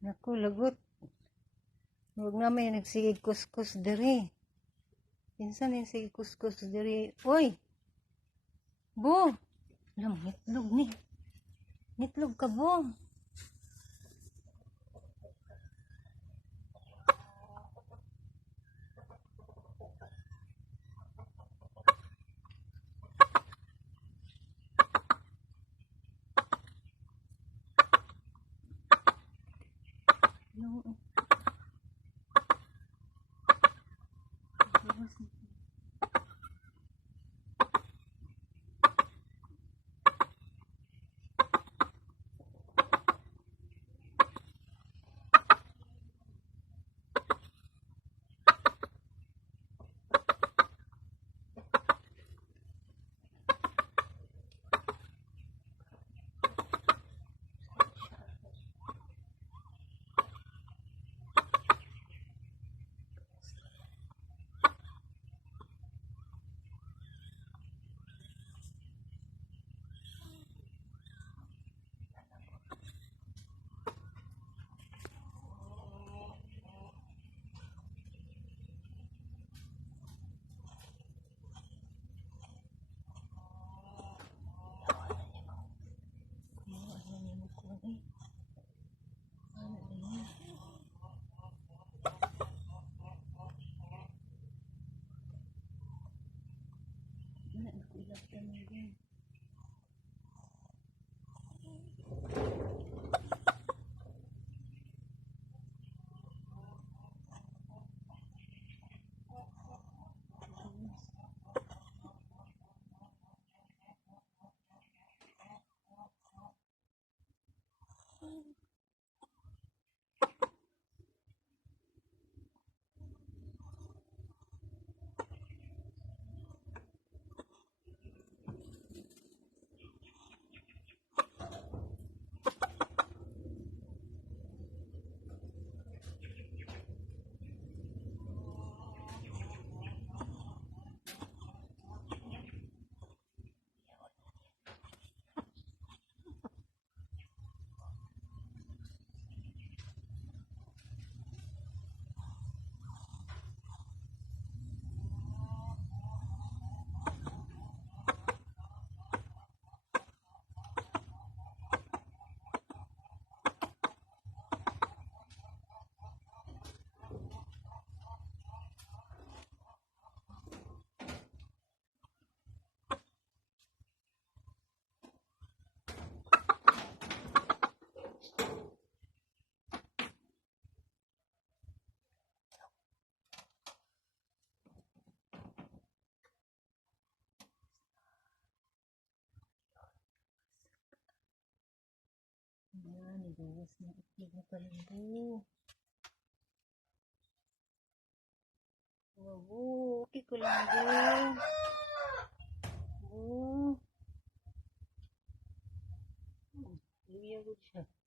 Naku, lagot. Huwag na may nagsigig kuskus diri. Pinsan yung sige kuskus diri. Uy! Bo! Alam, ngitlog ni. Ngitlog ka, bo. No. Ayan, naduwas na itlog na kalambo. Wow, okay ko lang din. Oh. Luya ko siya.